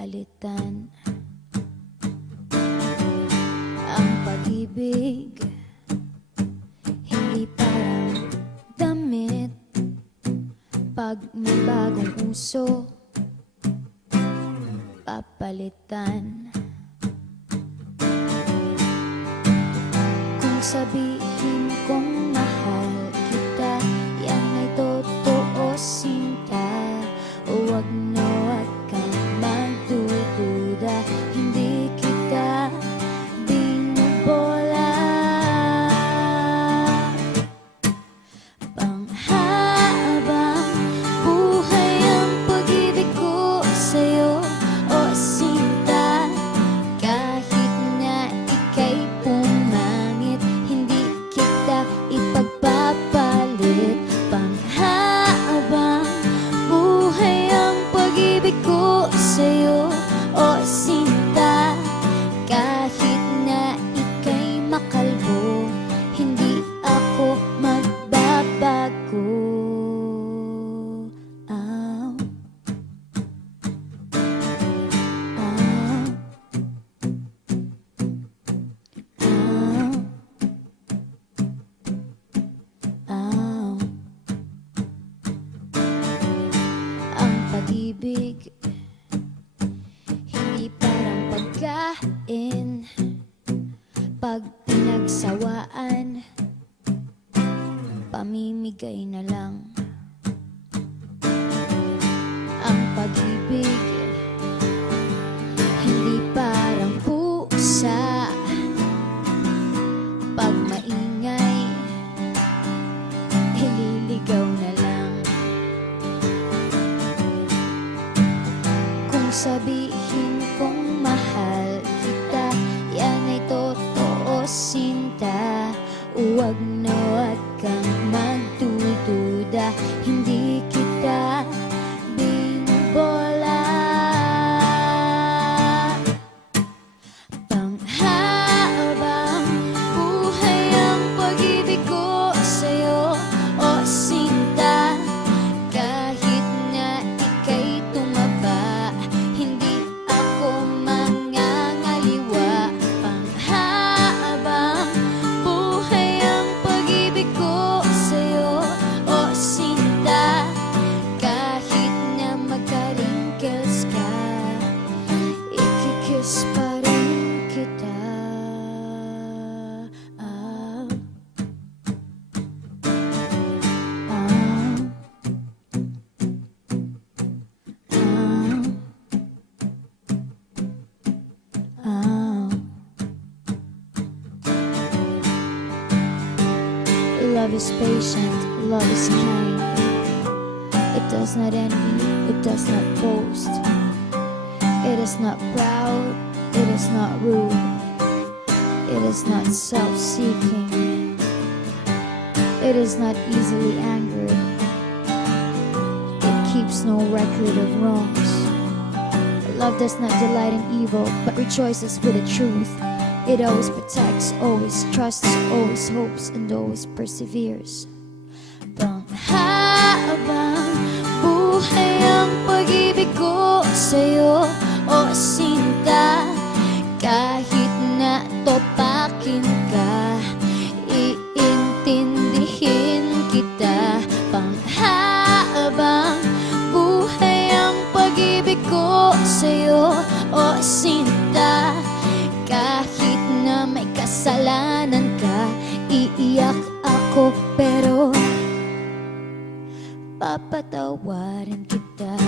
papalitan ang pag-ibig. Hindi parang damit pag may bagong uso, papalitan. Kung sabihin kong mahal kita, yan ay totoo, sinta. Huwag na huwag kang magdududa, hindi kita binubola. Panghabang buhay ang pag-ibig ko sa'yo, o sinta. Kahit na ika'y pumangit, hindi kita ipagpapalit. Panghabang buhay ang pag-ibig ko sa'yo, o sinta. Kahit na ika'y makalbo, hindi ako magbabago. Ow. Ow. Ow. Ow. Ang pag-ibig hindi parang pagkain, pag pinagsawaan, pamimigay na lang. Ang pag-ibig hindi parang pusa, pag maingay, ililigaw na lang. Kung sabihin kong mahal kita, yan ay totoo, sinta. Huwag na huwag kang magdududa, hindi kita binubola. Panghabang buhay ang pag-ibig ko sa'yo, o sinta. Kahit na ika'y tumaba, hindi ako mangangaliwa. Panghabang buhay ang pag-ibig ko sa'yo, o sinta. Kahit na magka-wrinkles ka, ikikiss pa rin kita. Ah. Ah. Ah. Love is patient, love is kind. It does not envy, it does not boast. It is not proud, it is not rude. It is not self-seeking. It is not easily angered. It keeps no record of wrongs. Love does not delight in evil, but rejoices with the truth. It always protects, always trusts, always hopes, and always perseveres. Panghabang buhay ang pag-ibig ko sa'yo, o sinta. Kahit na topakin ka, iintindihin kita. Panghabang buhay ang pag-ibig ko sa'yo, o sinta. Kahit na may kasalanan ka, iiyak ako pero papatawarin kita.